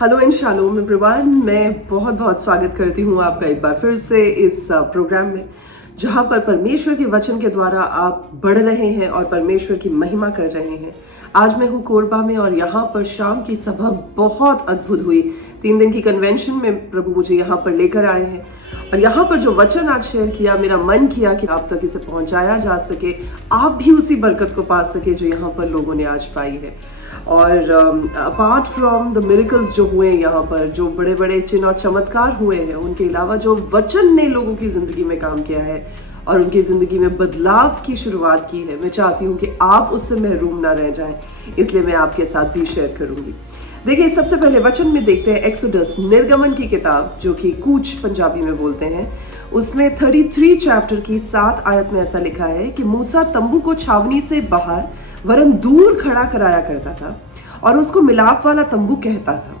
Hello and shalom everyone. मैं बहुत बहुत स्वागत करती हूँ आपका एक बार फिर से इस प्रोग्राम में, जहाँ पर परमेश्वर के वचन के द्वारा आप बढ़ रहे हैं और परमेश्वर की महिमा कर रहे हैं। आज मैं हूँ कोरबा में और यहाँ पर शाम की सभा बहुत अद्भुत हुई। 3 दिन की कन्वेंशन में प्रभु मुझे यहाँ पर लेकर आए हैं और यहाँ पर जो वचन आज शेयर किया, मेरा मन किया कि आप तक इसे पहुँचाया जा सके, आप भी उसी बरकत को पा सके जो यहाँ पर लोगों ने आज पाई है। और अपार्ट फ्रॉम द मिरेकल्स जो हुए यहाँ पर, जो बड़े बड़े चिन्ह और चमत्कार हुए हैं, उनके अलावा जो वचन ने लोगों की जिंदगी में काम किया है और उनकी जिंदगी में बदलाव की शुरुआत की है, मैं चाहती हूँ कि आप उससे महरूम ना रह जाएं, इसलिए मैं आपके साथ भी शेयर करूंगी। देखिए, सबसे पहले वचन में देखते हैं एक्सोडस, निर्गमन की किताब, जो कि कूच पंजाबी में बोलते हैं। उसमें 33 चैप्टर की 7 आयत में ऐसा लिखा है कि मूसा तंबू को छावनी से बाहर वरन दूर खड़ा कराया करता था और उसको मिलाप वाला तंबू कहता था,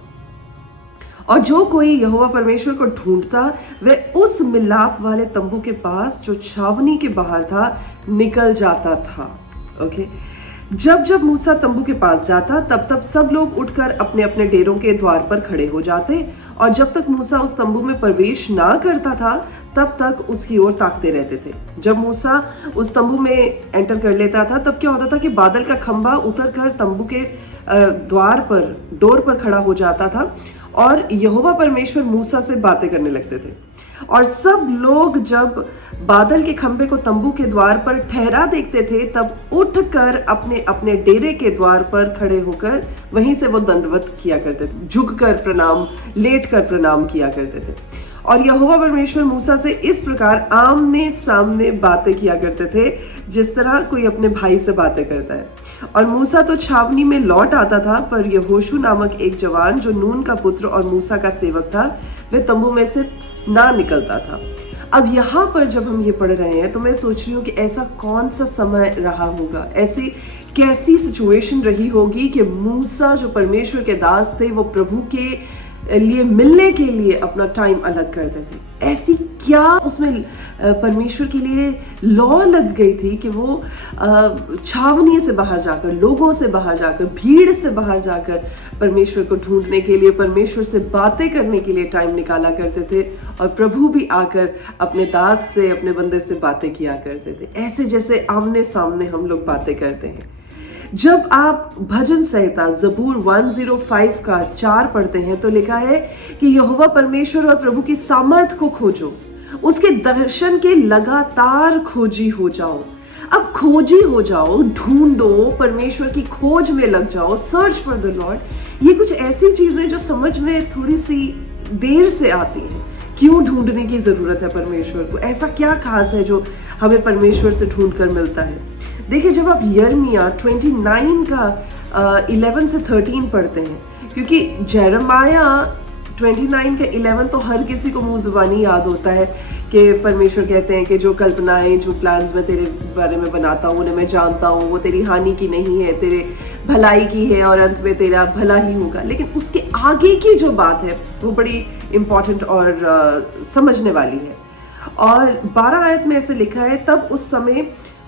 और जो कोई यहोवा परमेश्वर को ढूंढता वह उस मिलाप वाले तंबू के पास जो छावनी के बाहर था निकल जाता था। ओके, जब जब मूसा तंबू के पास जाता तब तब सब लोग उठकर अपने अपने डेरों के द्वार पर खड़े हो जाते, और जब तक मूसा उस तंबू में प्रवेश ना करता था तब तक उसकी ओर ताकते रहते थे। जब मूसा उस तंबू में एंटर कर लेता था तब क्या होता था कि बादल का खंभा उतर कर तंबू के द्वार पर, डोर पर खड़ा हो जाता था और यहोवा परमेश्वर मूसा से बातें करने लगते थे। और सब लोग जब बादल के खंभे को तंबू के द्वार पर ठहरा देखते थे तब उठकर अपने अपने डेरे के द्वार पर खड़े होकर वहीं से वो दंडवत किया करते थे, झुककर प्रणाम, लेटकर प्रणाम किया करते थे। और यहोवा परमेश्वर मूसा से इस प्रकार आमने सामने बातें किया करते थे जिस तरह कोई अपने भाई से बातें करता है। और मूसा तो छावनी में लौट आता था, पर यहोशू नामक एक जवान जो नून का पुत्र और मूसा का सेवक था, वह तंबू में से ना निकलता था। अब यहाँ पर जब हम ये पढ़ रहे हैं तो मैं सोच रही हूँ कि ऐसा कौन सा समय रहा होगा, ऐसी कैसी सिचुएशन रही होगी कि मूसा जो परमेश्वर के दास थे वो प्रभु के लिए मिलने के लिए अपना टाइम अलग करते थे। ऐसी क्या उसमें परमेश्वर के लिए लॉ लग गई थी कि वो छावनी से बाहर जाकर, लोगों से बाहर जाकर, भीड़ से बाहर जाकर परमेश्वर को ढूंढने के लिए, परमेश्वर से बातें करने के लिए टाइम निकाला करते थे। और प्रभु भी आकर अपने दास से, अपने बंदे से बातें किया करते थे, ऐसे जैसे आमने सामने हम लोग बातें करते हैं। जब आप भजन संहिता जबूर 105 का 4 पढ़ते हैं तो लिखा है कि यहोवा परमेश्वर और प्रभु की सामर्थ को खोजो, उसके दर्शन के लगातार खोजी हो जाओ। अब खोजी हो जाओ, ढूंढो, परमेश्वर की खोज में लग जाओ, सर्च फॉर द लॉर्ड। ये कुछ ऐसी चीजें जो समझ में थोड़ी सी देर से आती हैं। क्यों ढूंढने की जरूरत है परमेश्वर को? ऐसा क्या खास है जो हमें परमेश्वर से ढूंढ कर मिलता है? देखिए, जब आप यिर्मयाह 29 का 11 से 13 पढ़ते हैं, क्योंकि यिर्मयाह 29 का 11 तो हर किसी को मुंह जुबानी याद होता है कि परमेश्वर कहते हैं कि जो कल्पनाएं, जो प्लान्स मैं तेरे बारे में बनाता हूँ उन्हें मैं जानता हूँ, वो तेरी हानि की नहीं है, तेरे भलाई की है और अंत में तेरा भला ही होगा। लेकिन उसके आगे की जो बात है वो बड़ी इम्पॉर्टेंट और समझने वाली है। और 12 आयत में ऐसे लिखा है, तब उस समय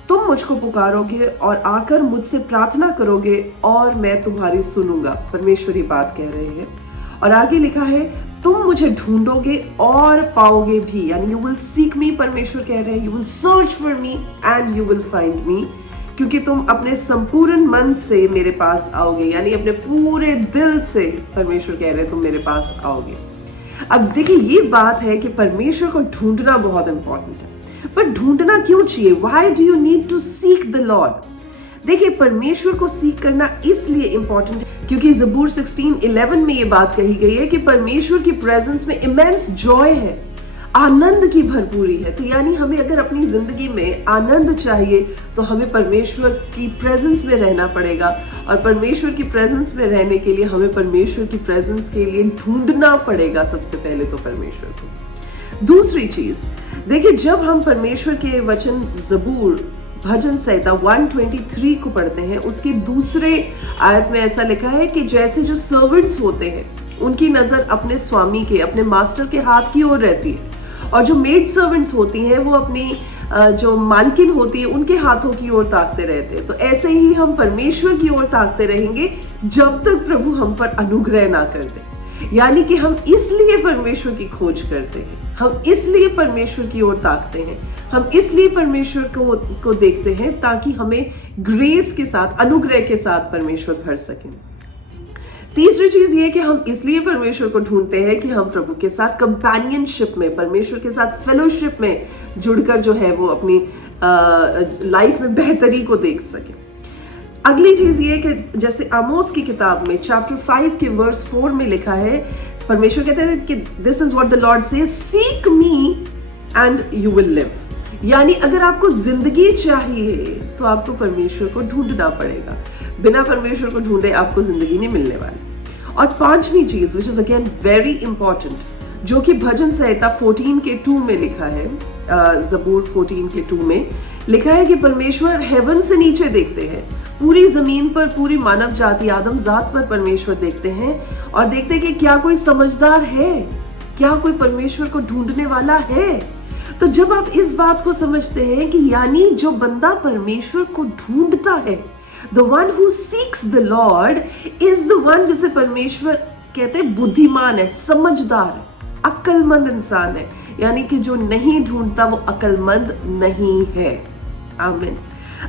तुम मुझको पुकारोगे और आकर मुझसे प्रार्थना करोगे और मैं तुम्हारी सुनूंगा। परमेश्वर ही बात कह रहे हैं। और आगे लिखा है, तुम मुझे ढूंढोगे और पाओगे भी, यानी यू विल सीक मी। परमेश्वर कह रहे हैं, you will search for me and you will find me, क्योंकि तुम अपने संपूर्ण मन से मेरे पास आओगे, यानी अपने पूरे दिल से। परमेश्वर कह रहे हैं तुम मेरे पास आओगे। अब देखिए, ये बात है कि परमेश्वर को ढूंढना बहुत इंपॉर्टेंट है। पर ढूंढना क्यों चाहिए? Why do you need to seek the Lord? देखिए, परमेश्वर को सीख करना इसलिए इंपॉर्टेंट है क्योंकि जबूर 16:11 में ये बात कही गई है कि परमेश्वर की प्रेजेंस में इमेंस जॉय है, आनंद की भरपूरी है। तो यानी हमें अगर अपनी जिंदगी में आनंद चाहिए तो हमें परमेश्वर की प्रेजेंस में रहना पड़ेगा, और परमेश्वर की प्रेजेंस में रहने के लिए हमें परमेश्वर की प्रेजेंस के लिए ढूंढना पड़ेगा सबसे पहले तो परमेश्वर को। दूसरी चीज, देखिए, जब हम परमेश्वर के वचन जबूर भजन संहिता 123 को पढ़ते हैं, उसके दूसरे आयत में ऐसा लिखा है कि जैसे जो सर्वेंट्स होते हैं उनकी नजर अपने स्वामी के, अपने मास्टर के हाथ की ओर रहती है, और जो मेड सर्वेंट्स होती हैं वो अपनी जो मालकिन होती है उनके हाथों की ओर ताकते रहते हैं। तो ऐसे ही हम परमेश्वर की ओर ताकते रहेंगे जब तक प्रभु हम पर अनुग्रह ना कर दे। यानी कि हम इसलिए परमेश्वर की खोज करते हैं, हम इसलिए परमेश्वर की ओर ताकते हैं, हम इसलिए परमेश्वर को देखते हैं ताकि हमें ग्रेस के साथ, अनुग्रह के साथ परमेश्वर भर सकें। तीसरी चीज ये कि हम इसलिए परमेश्वर को ढूंढते हैं कि हम प्रभु के साथ कंपेनियनशिप में, परमेश्वर के साथ फेलोशिप में जुड़कर जो है वो अपनी लाइफ में बेहतरी को देख सके। अगली चीज ये कि जैसे आमोस की किताब में चैप्टर 5 के वर्स 4 में लिखा है, परमेश्वर कहते हैं कि this is what the Lord says, seek me and you will live. यानी अगर आपको जिंदगी चाहिए तो आपको परमेश्वर को ढूंढना पड़ेगा, बिना परमेश्वर को ढूंढे आपको जिंदगी नहीं मिलने वाली। और पांचवी चीज which is again very important, जो कि भजन संहिता 14 के 2 में लिखा है, जबूर 14 के 2 में लिखा है कि परमेश्वर हेवन से नीचे देखते हैं, पूरी जमीन पर, पूरी मानव जाति आदम जात पर परमेश्वर देखते हैं और देखते हैं कि क्या कोई समझदार है, क्या कोई परमेश्वर को ढूंढने वाला है। तो जब आप इस बात को समझते हैं कि यानी जो बंदा परमेश्वर को ढूंढता है, the one who seeks the Lord is the one, जिसे परमेश्वर कहते हैं बुद्धिमान है, समझदार है, अक्लमंद इंसान है। यानी कि जो नहीं ढूंढता वो अक्लमंद नहीं है। आमीन।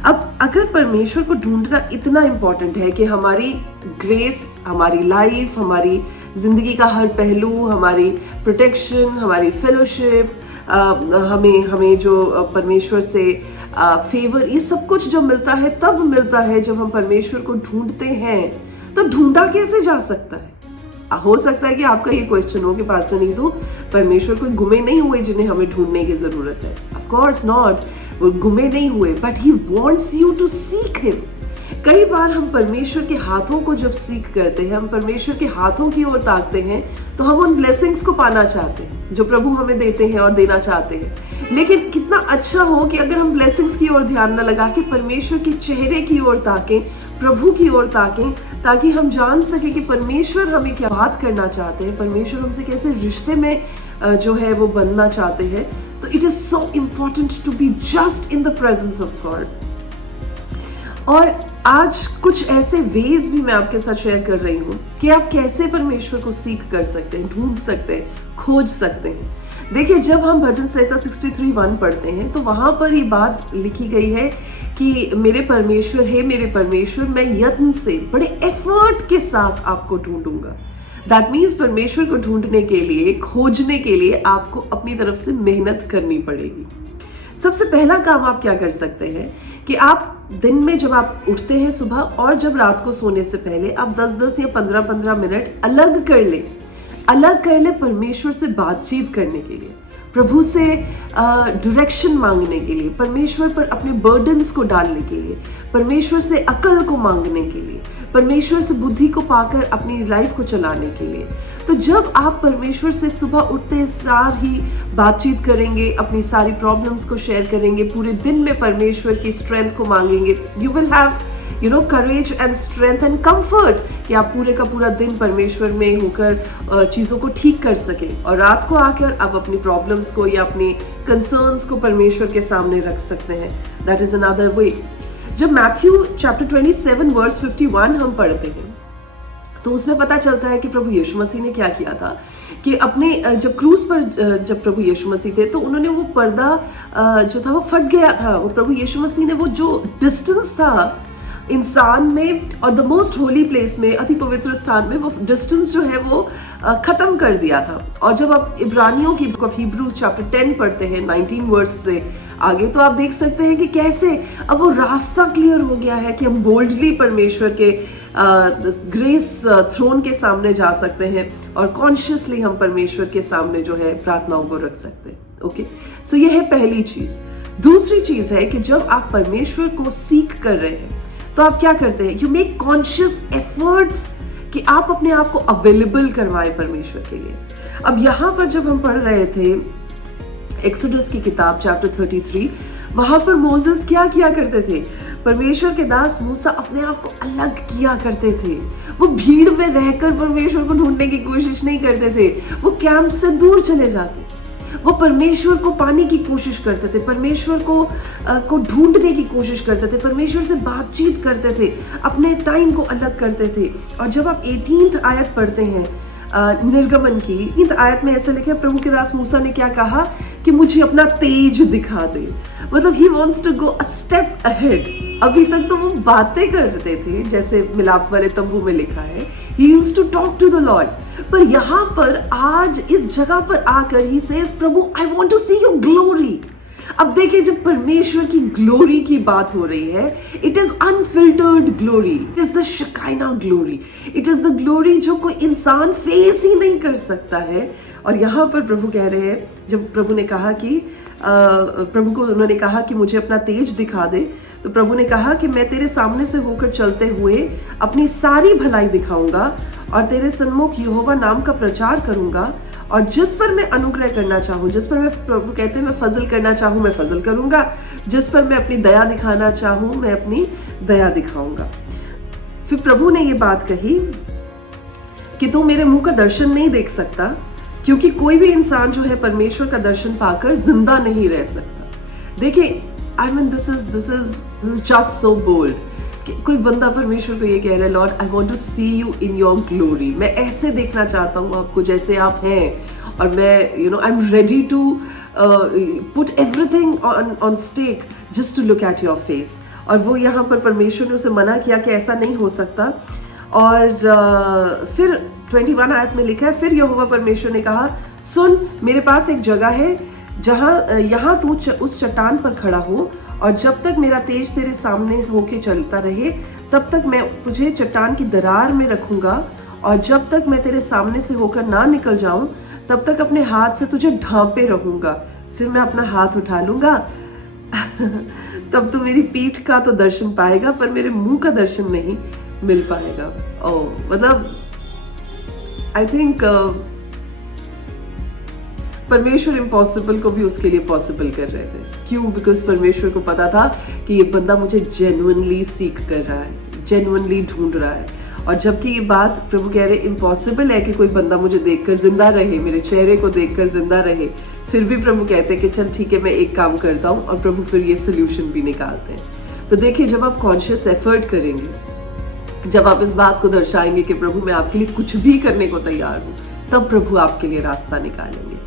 अब अगर परमेश्वर को ढूंढना इतना इंपॉर्टेंट है कि हमारी ग्रेस, हमारी लाइफ, हमारी जिंदगी का हर पहलू, हमारी प्रोटेक्शन, हमारी फेलोशिप, हमें जो परमेश्वर से फेवर, ये सब कुछ जो मिलता है तब मिलता है जब हम परमेश्वर को ढूंढते हैं। तो ढूंढा कैसे जा सकता है? हो सकता है कि आपका ये क्वेश्चन हो कि पास्टर नीतू, परमेश्वर कोई गुमे नहीं हुए जिन्हें हमें ढूंढने की जरूरत है। ऑफ कोर्स नॉट, वो गुमे नहीं हुए, but he wants you to seek him. कई बार हम परमेश्वर के हाथों को जब सीख करते हैं, हम परमेश्वर के हाथों की ओर ताकते हैं, तो हम उन ब्लेसिंग्स को पाना चाहते हैं जो प्रभु हमें देते हैं और देना चाहते हैं। लेकिन कितना अच्छा हो कि अगर हम ब्लेसिंग्स की ओर ध्यान न लगा के परमेश्वर के चेहरे की ओर ताकें, प्रभु की ओर ताकें, ताकि हम जान सके कि परमेश्वर हमें क्या बात करना चाहते हैं, परमेश्वर हमसे कैसे रिश्ते में जो है वो बनना चाहते हैं। तो it is so important to be just in the presence of God. और आज कुछ ऐसे वेज भी मैं आपके साथ शेयर कर रही हूँ कि आप कैसे परमेश्वर को सीख कर सकते हैं, ढूंढ सकते हैं, खोज सकते हैं। देखिए, जब हम भजन संहिता 63:1 पढ़ते हैं तो वहां पर ये बात लिखी गई है कि मेरे परमेश्वर, हे मेरे परमेश्वर, मैं यत्न से, बड़े एफर्ट के साथ आपको ढूंढूंगा। दैट मीन्स परमेश्वर को ढूंढने के लिए, खोजने के लिए आपको अपनी तरफ से मेहनत करनी पड़ेगी। सबसे पहला काम आप क्या कर सकते हैं कि आप दिन में जब आप उठते हैं सुबह और जब रात को सोने से पहले आप 10-10 या 15-15 मिनट अलग कर ले परमेश्वर से बातचीत करने के लिए, प्रभु से डायरेक्शन मांगने के लिए, परमेश्वर पर अपने बर्डन्स को डालने के लिए, परमेश्वर से अकल को मांगने के लिए, परमेश्वर से बुद्धि को पाकर अपनी लाइफ को चलाने के लिए। तो जब आप परमेश्वर से सुबह उठते सार ही बातचीत करेंगे, अपनी सारी प्रॉब्लम्स को शेयर करेंगे, पूरे दिन में परमेश्वर की स्ट्रेंथ को मांगेंगे, you will have courage and strength and comfort कि आप पूरे का पूरा दिन परमेश्वर में होकर चीज़ों को ठीक कर सकें। और रात को आकर आप अपनी प्रॉब्लम्स को या अपनी कंसर्न्स को परमेश्वर के सामने रख सकते हैं। That is another way. जब मैथ्यू चैप्टर 27 वर्स 51 हम पढ़ते हैं तो उसमें पता चलता है कि प्रभु यीशु मसीह ने क्या किया था कि अपने जब क्रूज पर जब प्रभु यीशु मसीह थे तो उन्होंने वो पर्दा जो था वो फट गया था। वो प्रभु यीशु मसीह ने वो जो डिस्टेंस था इंसान में और द मोस्ट होली प्लेस में, अति पवित्र स्थान में, वो डिस्टेंस जो है वो खत्म कर दिया था। और जब आप इब्रानियों की बुक ऑफ हिब्रू चैप्टर 10 पढ़ते हैं 19 वर्स से आगे, तो आप देख सकते हैं कि कैसे अब वो रास्ता क्लियर हो गया है कि हम बोल्डली परमेश्वर के ग्रेस थ्रोन के सामने जा सकते हैं और कॉन्शियसली हम परमेश्वर के सामने जो है प्रार्थनाओं को रख सकते हैं। ओके, सो ये है पहली चीज। दूसरी चीज है कि जब आप परमेश्वर को सीख कर रहे हैं तो आप क्या करते हैं, यू मेक कॉन्शियस एफर्ट्स कि आप अपने आप को अवेलेबल करवाएं परमेश्वर के लिए। अब यहाँ पर जब हम पढ़ रहे थे एक्सोडस की किताब चैप्टर 33, वहां पर मोसेस क्या किया करते थे, परमेश्वर के दास मूसा अपने आप को अलग किया करते थे। वो भीड़ में रहकर परमेश्वर को ढूंढने की कोशिश नहीं करते थे, वो कैंप से दूर चले जाते, वो परमेश्वर को पाने की कोशिश करते थे, परमेश्वर को ढूंढने की कोशिश करते थे, परमेश्वर से बातचीत करते थे, अपने टाइम को अलग करते थे। और जब आप 18th आयत पढ़ते हैं निर्गमन की इन आयत में ऐसे लिखा, प्रभु के दास मूसा ने क्या कहा कि मुझे अपना तेज दिखा दे। मतलब he wants to go a step ahead. अभी तक तो वो बातें करते थे, जैसे मिलाप वाले तंबू में लिखा है, he used to talk to the Lord, पर यहाँ पर आज इस जगह पर आकर ही सेज, प्रभु I want to see your glory. अब देखिए, जब परमेश्वर की ग्लोरी की बात हो रही है, it is unfiltered glory, it is the shekinah glory, it is the glory जो कोई इंसान फेस ही नहीं कर सकता है। और यहाँ पर प्रभु कह रहे हैं, जब प्रभु ने कहा कि प्रभु को उन्होंने कहा कि मुझे अपना तेज दिखा दे, तो प्रभु ने कहा कि मैं तेरे सामने से होकर चलते हुए अपनी सारी भलाई दिखाऊंगा और तेरे सन्मुख यहोवा नाम का प्रचार करूंगा, और जिस पर मैं अनुग्रह करना चाहूँ, जिस पर मैं, प्रभु कहते हैं, मैं फजल करना चाहूँ मैं फजल करूंगा, जिस पर मैं अपनी दया दिखाना चाहूँ मैं अपनी दया दिखाऊंगा। फिर प्रभु ने ये बात कही कि तू मेरे मुंह का दर्शन नहीं देख सकता, क्योंकि कोई भी इंसान जो है परमेश्वर का दर्शन पाकर जिंदा नहीं रह सकता। देखिए, I mean this is just so bold कि कोई बंदा परमेश्वर को ये कह रहा है, Lord I want to see you in your glory, मैं ऐसे देखना चाहता हूँ आपको जैसे आप हैं, और मैं I am ready to put everything on stake just to look at your face. और वो यहाँ पर परमेश्वर ने उसे मना किया कि ऐसा नहीं हो सकता। और फिर 21 आयत में लिखा है, फिर यहोवा परमेश्वर ने कहा, सुन, मेरे पास एक जगह है जहाँ यहाँ तू उस चट्टान पर खड़ा हो, और जब तक मेरा तेज तेरे सामने होके चलता रहे तब तक मैं तुझे चट्टान की दरार में रखूंगा, और जब तक मैं तेरे सामने से होकर ना निकल जाऊं तब तक अपने हाथ से तुझे ढांपे रहूंगा। फिर मैं अपना हाथ उठा लूंगा तब तो मेरी पीठ का तो दर्शन पाएगा, पर मेरे मुंह का दर्शन नहीं मिल पाएगा। मतलब आई थिंक परमेश्वर इम्पॉसिबल को भी उसके लिए पॉसिबल कर रहे थे। क्यों? बिकॉज परमेश्वर को पता था कि ये बंदा मुझे जेन्युइनली सीख कर रहा है, जेन्युइनली ढूंढ रहा है। और जबकि ये बात प्रभु कह रहे इम्पॉसिबल है कि कोई बंदा मुझे देखकर जिंदा रहे, मेरे चेहरे को देखकर जिंदा रहे, फिर भी प्रभु कहते हैं कि चल ठीक है, मैं एक काम करता हूँ, और प्रभु फिर ये सोल्यूशन भी निकालते हैं। तो देखिए, जब आप कॉन्शियस एफर्ट करेंगे, जब आप इस बात को दर्शाएंगे कि प्रभु मैं आपके लिए कुछ भी करने को तैयार हूँ, तब प्रभु आपके लिए रास्ता निकालेंगे।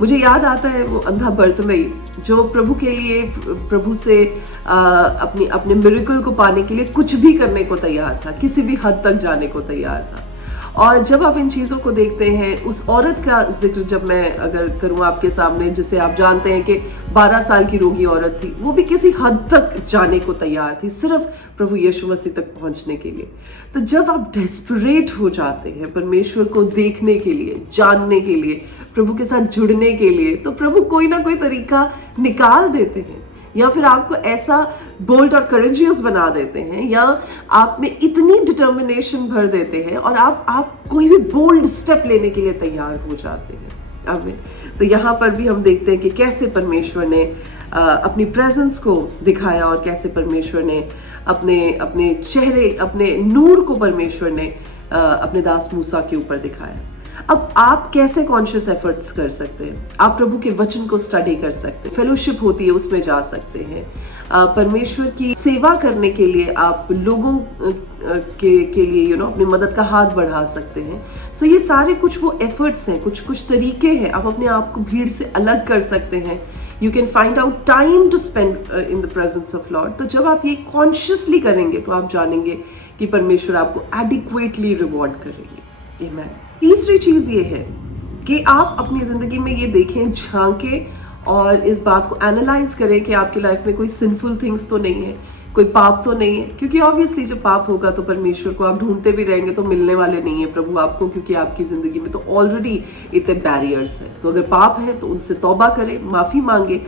मुझे याद आता है वो अंधा बर्तिमेई जो प्रभु के लिए, प्रभु से अपने मिरेकल को पाने के लिए कुछ भी करने को तैयार था, किसी भी हद तक जाने को तैयार था। और जब आप इन चीज़ों को देखते हैं, उस औरत का जिक्र जब मैं अगर करूँ आपके सामने, जिसे आप जानते हैं कि 12 साल की रोगी औरत थी, वो भी किसी हद तक जाने को तैयार थी सिर्फ प्रभु यीशु मसीह तक पहुंचने के लिए। तो जब आप डेस्परेट हो जाते हैं परमेश्वर को देखने के लिए, जानने के लिए, प्रभु के साथ जुड़ने के लिए, तो प्रभु कोई ना कोई तरीका निकाल देते हैं, या फिर आपको ऐसा बोल्ड और करेजियस बना देते हैं, या आप में इतनी डिटर्मिनेशन भर देते हैं और आप कोई भी बोल्ड स्टेप लेने के लिए तैयार हो जाते हैं। आमीन। तो यहाँ पर भी हम देखते हैं कि कैसे परमेश्वर ने अपनी प्रेजेंस को दिखाया, और कैसे परमेश्वर ने अपने चेहरे, अपने नूर को परमेश्वर ने अपने दास मूसा के ऊपर दिखाया। अब आप कैसे कॉन्शियस एफर्ट्स कर सकते हैं? आप प्रभु के वचन को स्टडी कर सकते हैं, फेलोशिप होती है उसमें जा सकते हैं, परमेश्वर की सेवा करने के लिए आप लोगों के लिए अपनी मदद का हाथ बढ़ा सकते हैं। सो ये सारे कुछ वो एफर्ट्स हैं, कुछ तरीके हैं। आप अपने आप को भीड़ से अलग कर सकते हैं। You can find out time to spend in the presence of Lord. तो जब आप ये कॉन्शियसली करेंगे तो आप जानेंगे कि परमेश्वर आपको एडिक्वेटली रिवॉर्ड करेंगे। आमीन। तीसरी चीज ये है कि आप अपनी जिंदगी में ये देखें, झांकें और इस बात को एनालाइज करें कि आपकी लाइफ में कोई सिंफुल थिंग्स तो नहीं है, कोई पाप तो नहीं है। क्योंकि ऑब्वियसली जब पाप होगा तो परमेश्वर को आप ढूंढते भी रहेंगे तो मिलने वाले नहीं है प्रभु आपको, क्योंकि आपकी जिंदगी में तो ऑलरेडी इतने बैरियर्स हैं। तो अगर पाप है तो उनसे तौबा करें, माफी मांगे,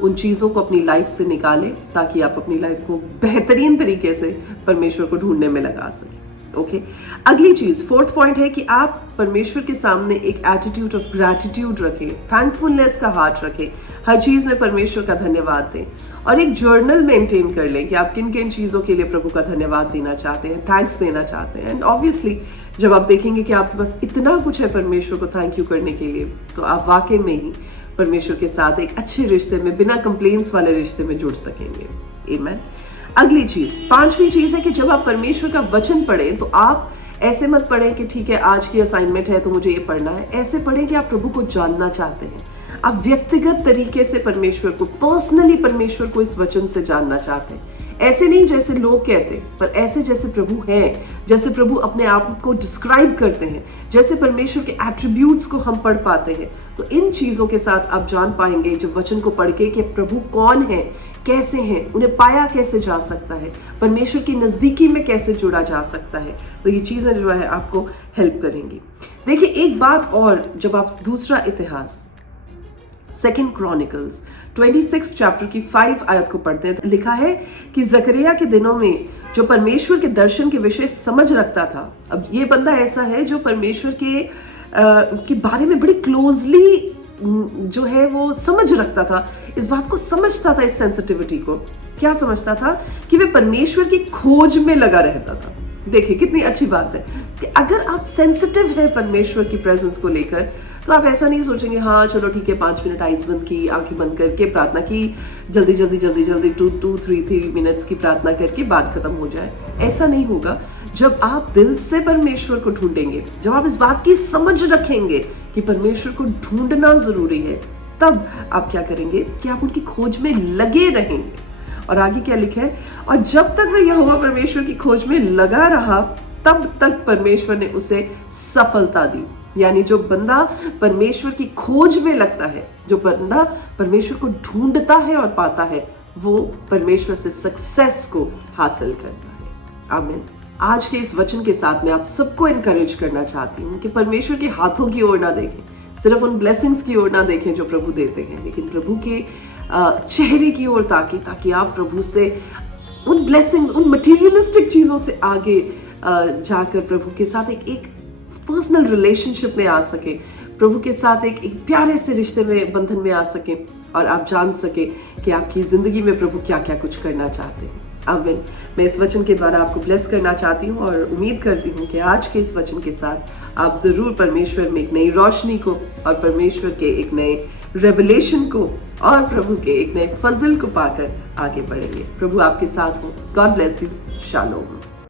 उन चीज़ों को अपनी लाइफ से निकालें, ताकि आप अपनी लाइफ को बेहतरीन तरीके से परमेश्वर को ढूंढने में लगा सकें। ओके, अगली चीज, फोर्थ पॉइंट है कि आप परमेश्वर के सामने एक एटीट्यूड ऑफ ग्रैटिट्यूड रखें, थैंकफुलनेस का हार्ट रखें, हर चीज में परमेश्वर का धन्यवाद दें, और एक जर्नल मेंटेन कर लें कि आप किन किन चीजों के लिए प्रभु का धन्यवाद देना चाहते हैं, थैंक्स देना चाहते हैं। एंड ऑब्वियसली जब आप देखेंगे कि आपके पास इतना कुछ है परमेश्वर को थैंक यू करने के लिए, तो आप वाकई में ही परमेश्वर के साथ एक अच्छे रिश्ते में, बिना कंप्लेंट्स वाले रिश्ते में जुड़ सकेंगे। आमीन। अगली चीज, पांचवी चीज है कि जब आप परमेश्वर का वचन पढ़ें तो आप ऐसे मत पढ़ें कि ठीक है आज की असाइनमेंट है तो मुझे ये पढ़ना है। ऐसे पढ़ें कि आप प्रभु को जानना चाहते हैं, आप व्यक्तिगत तरीके से परमेश्वर को, पर्सनली परमेश्वर को इस वचन से जानना चाहते हैं। ऐसे नहीं जैसे लोग कहते हैं, पर ऐसे जैसे प्रभु हैं, जैसे प्रभु अपने आप को डिस्क्राइब करते हैं, जैसे परमेश्वर के एट्रीब्यूट्स को हम पढ़ पाते हैं। तो इन चीज़ों के साथ आप जान पाएंगे जब वचन को पढ़ के कि प्रभु कौन है, कैसे हैं, उन्हें पाया कैसे जा सकता है, परमेश्वर की नज़दीकी में कैसे जुड़ा जा सकता है। तो ये चीज़ें जो है आपको हेल्प करेंगी। देखिए एक बात और, जब आप दूसरा इतिहास 2 क्रॉनिकल्स 26 चैप्टर की 5 आयत को पढ़ते हैं, लिखा है कि जकरिया के दिनों में जो परमेश्वर के दर्शन के विषय समझ रखता था। अब ये बंदा ऐसा है जो परमेश्वर के बारे में बड़ी क्लोजली जो है वो समझ रखता था, इस बात को समझता था, इस सेंसिटिविटी को। क्या समझता था? कि वे परमेश्वर की खोज में लगा रहता था। देखिए कितनी अच्छी बात है कि अगर आप सेंसिटिव है परमेश्वर की प्रेजेंस को लेकर, तो आप ऐसा नहीं सोचेंगे हाँ चलो ठीक है 5 मिनट आइज बंद की, आंखें बंद करके प्रार्थना की, जल्दी 2-3 मिनट्स की प्रार्थना करके बात खत्म हो जाए। ऐसा नहीं होगा। जब आप दिल से परमेश्वर को ढूंढेंगे, जब आप इस बात की समझ रखेंगे कि परमेश्वर को ढूंढना जरूरी है, तब आप क्या करेंगे कि आप उनकी खोज में लगे रहेंगे। और आगे क्या लिखा है? और जब तक वह यहोवा परमेश्वर की खोज में लगा रहा, तब तक परमेश्वर ने उसे सफलता दी। यानी जो बंदा परमेश्वर की खोज में लगता है, जो बंदा परमेश्वर को ढूंढता है और पाता है, वो परमेश्वर से सक्सेस को हासिल करता है। आमीन। आज के इस वचन के साथ मैं आप सबको इनकरेज करना चाहती हूँ कि परमेश्वर के हाथों की ओर ना देखें, सिर्फ उन ब्लेसिंग्स की ओर ना देखें जो प्रभु देते हैं, लेकिन प्रभु के चेहरे की ओर ताकि आप प्रभु से उन ब्लेसिंग्स, उन मटीरियलिस्टिक चीज़ों से आगे जाकर प्रभु के साथ एक पर्सनल रिलेशनशिप में आ सके, प्रभु के साथ एक प्यारे से रिश्ते में, बंधन में आ सके, और आप जान सके कि आपकी ज़िंदगी में प्रभु क्या क्या कुछ करना चाहते हैं। आमीन। मैं इस वचन के द्वारा आपको ब्लेस करना चाहती हूँ और उम्मीद करती हूँ कि आज के इस वचन के साथ आप ज़रूर परमेश्वर में एक नई रोशनी को और परमेश्वर के एक नए रेवलेशन को और प्रभु के एक नए फजल को पाकर आगे बढ़ेंगे। प्रभु आपके साथ हो। God bless you. शालोम।